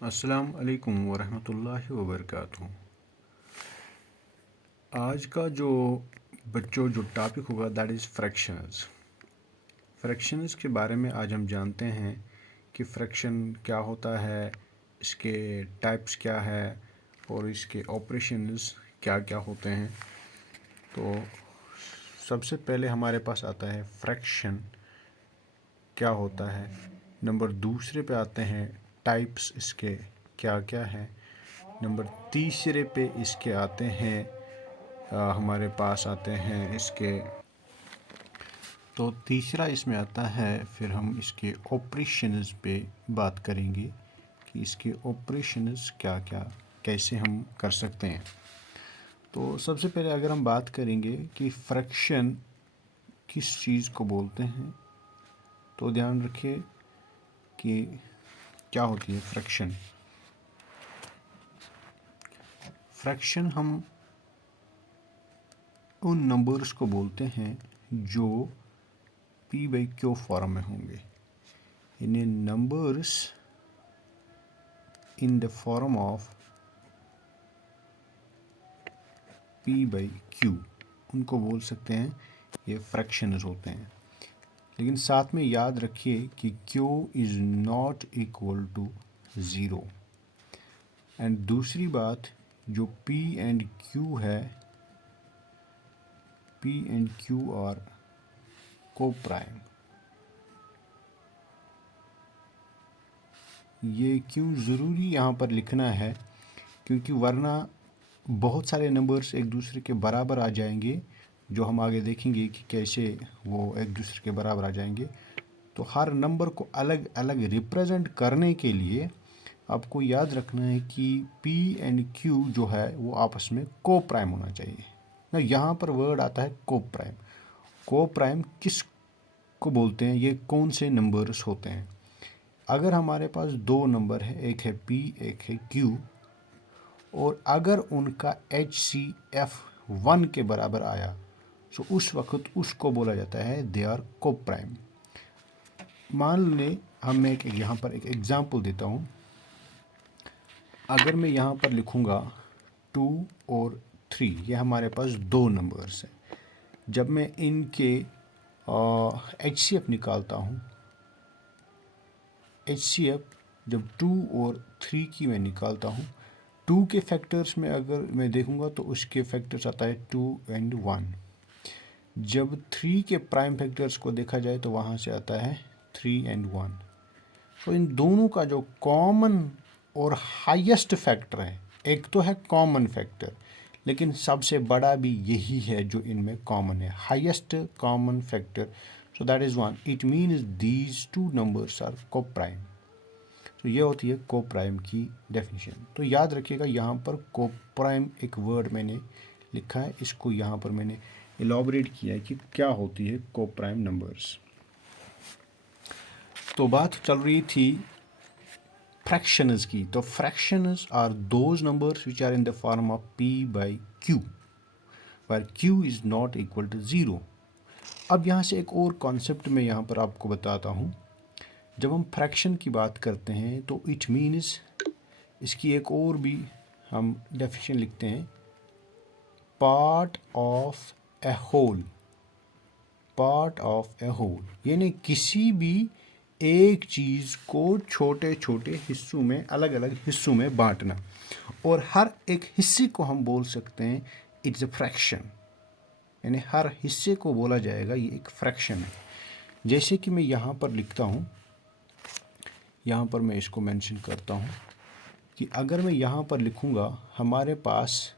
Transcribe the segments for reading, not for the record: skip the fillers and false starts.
अस्सलाम वालेकुम वरहमतुल्लाहि वबरकातुहू। आज का जो टॉपिक होगा दैट इज़ फ्रैक्शंस। फ्रैक्शंस के बारे में आज हम जानते हैं कि फ्रैक्शन क्या होता है, इसके टाइप्स क्या है और इसके ऑपरेशंस क्या क्या होते हैं। तो सबसे पहले हमारे पास आता है फ्रैक्शन क्या होता है। नंबर दूसरे पे आते हैं टाइप्स इसके क्या क्या है। नंबर तीसरे पे इसके आते हैं हमारे पास आते हैं इसके, तो तीसरा इसमें आता है फिर हम इसके ऑपरेशंस पे बात करेंगे कि इसके ऑपरेशंस क्या क्या कैसे हम कर सकते हैं। तो सबसे पहले अगर हम बात करेंगे कि फ्रैक्शन किस चीज़ को बोलते हैं, तो ध्यान रखिए कि क्या होती है फ्रैक्शन। फ्रैक्शन हम उन नंबर्स को बोलते हैं जो p/q फॉर्म में होंगे। इन्हें numbers in the form of p/q उनको बोल सकते हैं, ये फ्रैक्शंस होते हैं। लेकिन साथ में याद रखिए कि q is not equal to 0। And दूसरी बात, जो p एंड q है, p and q are coprime. ये क्यों ज़रूरी यहाँ पर लिखना है, क्योंकि वरना बहुत सारे नंबर्स एक दूसरे के बराबर आ जाएंगे, जो हम आगे देखेंगे कि कैसे वो एक दूसरे के बराबर आ जाएंगे। तो हर नंबर को अलग अलग रिप्रेजेंट करने के लिए आपको याद रखना है कि p एंड q जो है वो आपस में को-प्राइम होना चाहिए ना। यहाँ पर वर्ड आता है को-प्राइम। को-प्राइम किस को बोलते हैं, ये कौन से नंबर्स होते हैं। अगर हमारे पास दो नंबर है, एक है p एक है q, और अगर उनका HCF 1 के बराबर आया तो उस वक्त उसको बोला जाता है दे आर को-प्राइम। मान लें मैं यहाँ पर एक एग्जांपल देता हूँ। अगर मैं यहाँ पर लिखूँगा 2 और 3, ये हमारे पास दो नंबर्स हैं। जब मैं इनके HCF निकालता हूँ, HCF जब 2 और 3 की मैं निकालता हूँ, 2 के फैक्टर्स में अगर मैं देखूँगा तो उसके फैक्टर्स आता है 2 एंड 1। जब 3 के प्राइम फैक्टर्स को देखा जाए तो वहाँ से आता है 3 एंड 1। तो इन दोनों का जो कॉमन और हाईएस्ट फैक्टर है, एक तो है कॉमन फैक्टर, लेकिन सबसे बड़ा भी यही है जो इनमें कॉमन है, highest common factor. So that is 1। It means these two numbers are coprime. तो ये होती है को-प्राइम की डेफिनेशन। तो याद रखिएगा, यहाँ पर को-प्राइम एक वर्ड मैंने लिखा है, इसको यहाँ पर मैंने एलॉबरेट किया है कि क्या होती है को-प्राइम नंबर्स। तो बात चल रही थी फ्रैक्शंस की। तो fractions are those numbers which are in the form of p/q where q is not equal to 0। अब यहाँ से एक और कॉन्सेप्ट मैं यहाँ पर आपको बताता हूँ। जब हम फ्रैक्शन की बात करते हैं तो इट मीन्स, इसकी एक और भी हम डेफिनेशन लिखते हैं, part of a whole. Part of a whole यानी किसी भी एक चीज़ को छोटे छोटे हिस्सों में, अलग अलग हिस्सों में बांटना, और हर एक हिस्से को हम बोल सकते हैं इट्स अ फ्रैक्शन। यानी हर हिस्से को बोला जाएगा ये एक फ्रैक्शन है। जैसे कि मैं यहाँ पर लिखता हूँ, यहाँ पर मैं इसको मेंशन करता हूँ कि अगर मैं यहाँ पर लिखूँगा, हमारे पास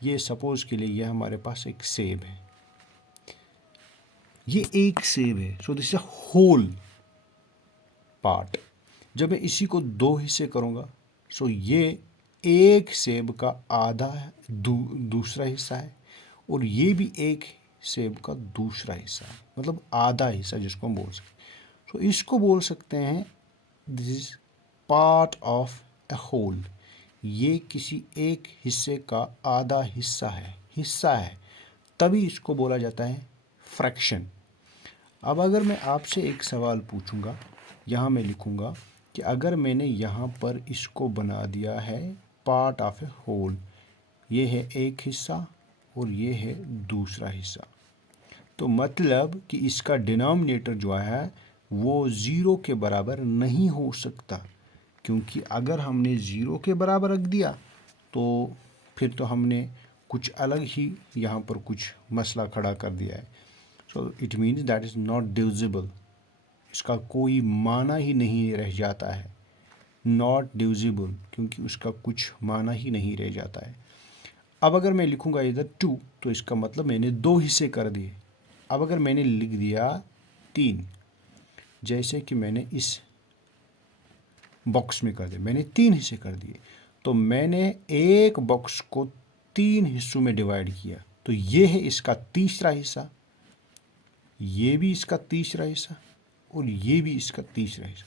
ये सपोज़ के लिए ये हमारे पास एक सेब है, ये एक सेब है। So this is a whole part. जब मैं इसी को दो हिस्से करूँगा, सो ये एक सेब का आधा है, दूसरा हिस्सा है, और ये भी एक सेब का दूसरा हिस्सा है, मतलब आधा हिस्सा जिसको हम बोल सकते हैं। सो इसको बोल सकते हैं this is part of a whole. ये किसी एक हिस्से का आधा हिस्सा है, तभी इसको बोला जाता है फ्रैक्शन। अब अगर मैं आपसे एक सवाल पूछूंगा, यहाँ मैं लिखूंगा कि अगर मैंने यहाँ पर इसको बना दिया है पार्ट ऑफ ए होल, ये है एक हिस्सा और ये है दूसरा हिस्सा, तो मतलब कि इसका डिनोमिनेटर जो है वो ज़ीरो के बराबर नहीं हो सकता, क्योंकि अगर हमने ज़ीरो के बराबर रख दिया तो फिर तो हमने कुछ अलग ही यहाँ पर कुछ मसला खड़ा कर दिया है। So it means that is not divisible, इसका कोई माना ही नहीं रह जाता है, नॉट डिविजिबल, क्योंकि उसका कुछ माना ही नहीं रह जाता है। अब अगर मैं लिखूँगा इधर 2 तो इसका मतलब मैंने 2 हिस्से कर दिए। अब अगर मैंने लिख दिया 3, जैसे कि मैंने इस बॉक्स में कर दिया, मैंने 3 हिस्से कर दिए, तो मैंने एक बॉक्स को 3 हिस्सों में डिवाइड किया, तो ये है इसका तीसरा हिस्सा, ये भी इसका तीसरा हिस्सा और ये भी इसका तीसरा हिस्सा,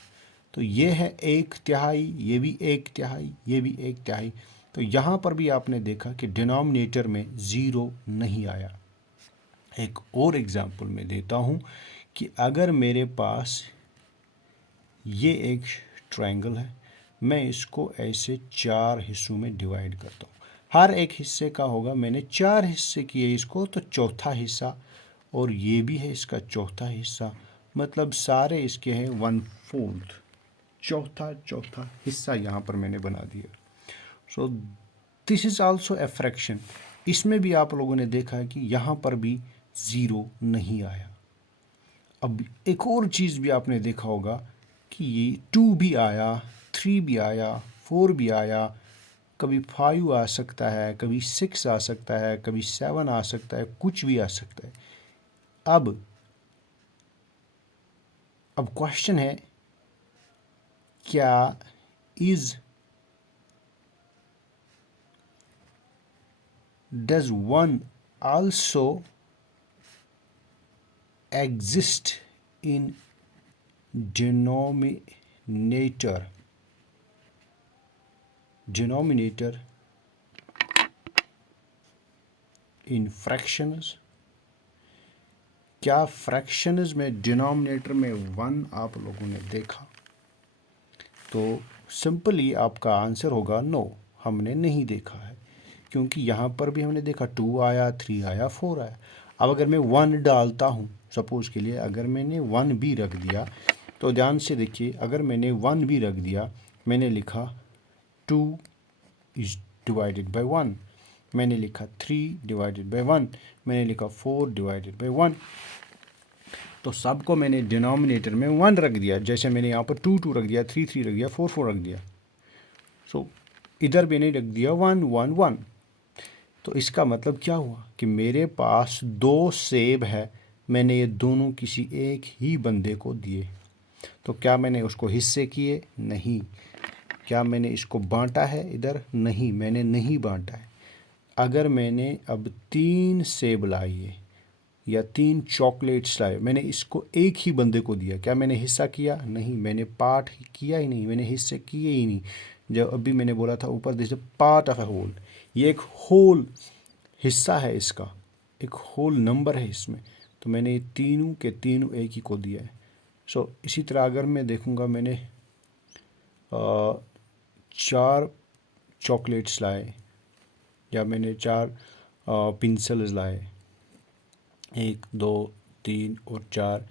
तो ये है 1/3, ये भी 1/3, ये भी 1/3। तो यहाँ पर भी आपने देखा कि डिनोमिनेटर में ज़ीरो नहीं आया। एक और एग्जांपल मैं देता हूँ कि अगर मेरे पास ये एक ट्रायंगल है, मैं इसको ऐसे 4 हिस्सों में डिवाइड करता हूँ, हर एक हिस्से का होगा, मैंने 4 हिस्से किए इसको, तो चौथा हिस्सा, और ये भी है इसका चौथा हिस्सा, मतलब सारे इसके हैं 1/4, चौथा हिस्सा यहाँ पर मैंने बना दिया। So this is also a fraction. इसमें भी आप लोगों ने देखा कि यहाँ पर भी ज़ीरो नहीं आया। अब एक और चीज़ भी आपने देखा होगा कि ये 2 भी आया, 3 भी आया, 4 भी आया, कभी 5 आ सकता है, कभी 6 आ सकता है, कभी 7 आ सकता है, कुछ भी आ सकता है। अब क्वेश्चन है, क्या does 1 also exist in denominator in fractions? क्या फ्रैक्शंस में डिनोमिनेटर में 1 आप लोगों ने देखा? तो सिंपली आपका आंसर होगा नो, हमने नहीं देखा है, क्योंकि यहाँ पर भी हमने देखा 2 आया, 3 आया, 4 आया। अब अगर मैं 1 डालता हूँ, सपोज़ के लिए अगर मैंने 1 भी रख दिया, तो ध्यान से देखिए, अगर मैंने 1 भी रख दिया, मैंने लिखा 2 इज डिवाइडेड बाय 1, मैंने लिखा 3 डिवाइडेड बाय 1, मैंने लिखा 4 डिवाइडेड बाय 1, तो सबको मैंने डिनोमिनेटर में 1 रख दिया। जैसे मैंने यहाँ पर 2 रख दिया, 3 रख दिया, 4 रख दिया, सो इधर मैंने रख दिया 1 1 1। तो इसका मतलब क्या हुआ कि मेरे पास 2 सेब है, मैंने ये दोनों किसी एक ही बंदे को दिए, तो क्या मैंने उसको हिस्से किए? नहीं। क्या मैंने इसको बांटा है इधर? नहीं, मैंने नहीं बांटा है। अगर मैंने अब 3 सेब लाए या 3 चॉकलेट्स लाए, मैंने इसको एक ही बंदे को दिया, क्या मैंने हिस्सा किया? नहीं, मैंने पार्ट किया ही नहीं, मैंने हिस्से किए ही नहीं। जब अभी मैंने बोला था ऊपर, this part of a whole, ये एक होल हिस्सा है, इसका एक होल नंबर है इसमें, तो मैंने ये तीनों के तीनों एक ही को दिया है। सो इसी तरह अगर मैं देखूँगा, मैंने 4 चॉकलेट्स लाए या मैंने 4 पेंसिल्स लाए, 1 2 3 और 4,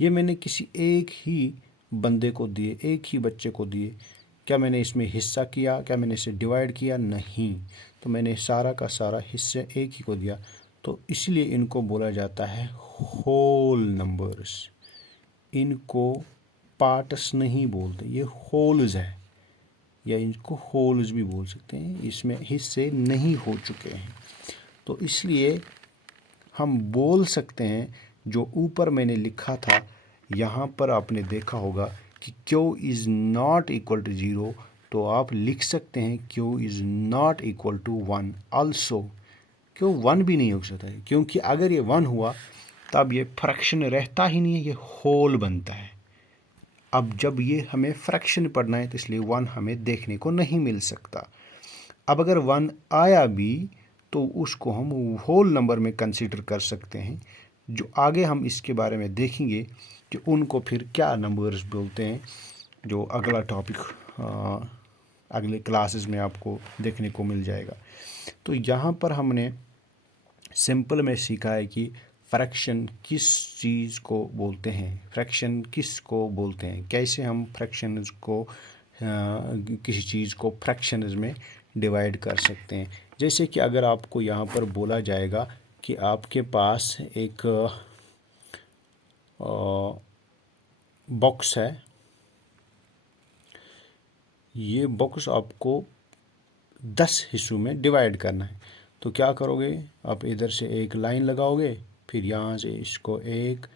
ये मैंने किसी एक ही बंदे को दिए, एक ही बच्चे को दिए। क्या मैंने इसमें हिस्सा किया? क्या मैंने इसे डिवाइड किया? नहीं। तो मैंने सारा का सारा हिस्से एक ही को दिया, तो इसलिए इनको बोला जाता है होल नंबर्स। इनको पार्ट्स नहीं बोलते, ये होल्स है, या इनको होल्स भी बोल सकते हैं, इसमें हिस्से नहीं हो चुके हैं। तो इसलिए हम बोल सकते हैं, जो ऊपर मैंने लिखा था, यहाँ पर आपने देखा होगा कि Q is not equal to 0, तो आप लिख सकते हैं Q is not equal to 1 also. Q 1 भी नहीं हो सकता है, क्योंकि अगर ये 1 हुआ तब ये फ्रैक्शन रहता ही नहीं है, ये होल बनता है। अब जब ये हमें फ्रैक्शन पढ़ना है, तो इसलिए 1 हमें देखने को नहीं मिल सकता। अब अगर 1 आया भी तो उसको हम होल नंबर में कंसीडर कर सकते हैं, जो आगे हम इसके बारे में देखेंगे कि उनको फिर क्या नंबर्स बोलते हैं, जो अगला टॉपिक अगले क्लासेस में आपको देखने को मिल जाएगा। तो यहाँ पर हमने सिंपल में सीखा है कि फ्रैक्शन किस चीज़ को बोलते हैं, फ्रैक्शन किस को बोलते हैं, कैसे हम फ्रैक्शंस को किसी चीज़ को फ्रैक्शंस में डिवाइड कर सकते हैं। जैसे कि अगर आपको यहाँ पर बोला जाएगा कि आपके पास एक बॉक्स है, ये बॉक्स आपको 10 हिस्सों में डिवाइड करना है, तो क्या करोगे, आप इधर से एक लाइन लगाओगे, फिर यहाँ से इसको एक,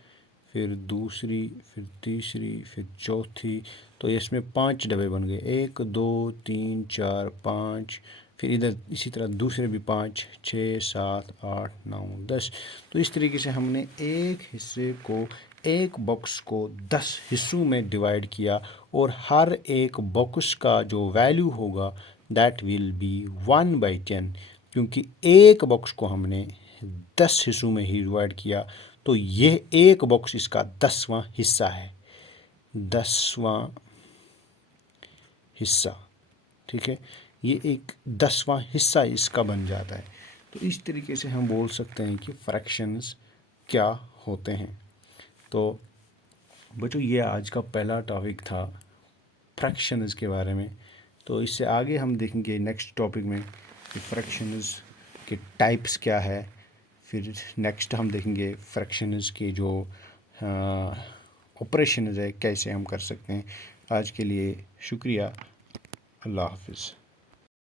फिर दूसरी, फिर तीसरी, फिर चौथी, तो इसमें 5 डब्बे बन गए, 1 2 3 4 5, फिर इधर इसी तरह दूसरे भी 5 6 7 8 9 10। तो इस तरीके से हमने एक बॉक्स को 10 हिस्सों में डिवाइड किया, और हर एक बॉक्स का जो वैल्यू होगा दैट विल बी 1/10, क्योंकि एक बॉक्स को हमने 10 हिस्सों में ही डिवाइड किया, तो यह एक बॉक्स इसका 10वां हिस्सा है, 10वां हिस्सा, ठीक है, ये एक 10वां हिस्सा इसका बन जाता है। तो इस तरीके से हम बोल सकते हैं कि फ्रैक्शंस क्या होते हैं। तो बच्चों, ये आज का पहला टॉपिक था फ्रैक्शंस के बारे में। तो इससे आगे हम देखेंगे नेक्स्ट टॉपिक में कि फ्रैक्शंस के टाइप्स क्या है, फिर नेक्स्ट हम देखेंगे फ्रैक्शंस के जो ऑपरेशंस है कैसे हम कर सकते हैं। आज के लिए शुक्रिया, अल्लाह हाफिज़।